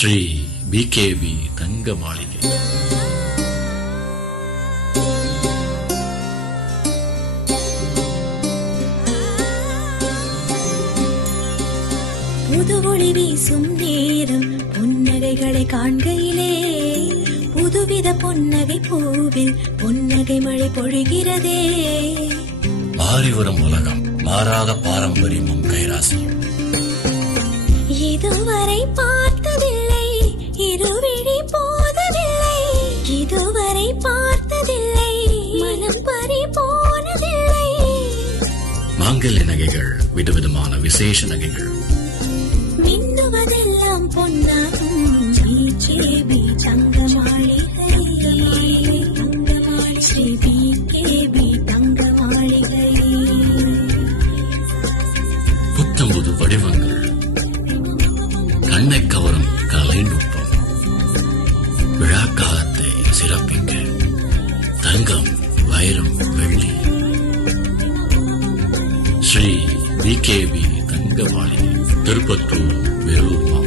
Sri pKb தங்க மாளிகை. புது ஒளி வீசும் நேரம் புன்னகைகளை காண்கையிலே புதுவித புன்னகை பூவில் புன்னகை மழை பொழிகிறதே. மாறிவரும் உலகம், மாறாத பாரம்பரியமும் கைராசியும். இதுவரை பார்த்ததில்லை, இருவிழி போதவில்லை. இதுவரை பார்த்ததில்லை, மனம் பறி போனதில்லை. மாங்கல்ய நகைகள், விதவிதமான விசேஷ நகைகள், மின்னுவதெல்லாம் பொன்னாகும். பிகேபி தங்க மாளிகை, ஸ்ரீ பிகேபி தங்க மாளிகை. புத்தம்புது வடிவங்கள், கண்ணை கவரும் கலை நுட்பம், விழாக்காலத்தை சிறப்பிக்க தங்கம், வைரம், வெள்ளி. ஸ்ரீ பிகேபி தங்க மாளிகை, திருப்பத்தூர், வேலூர்.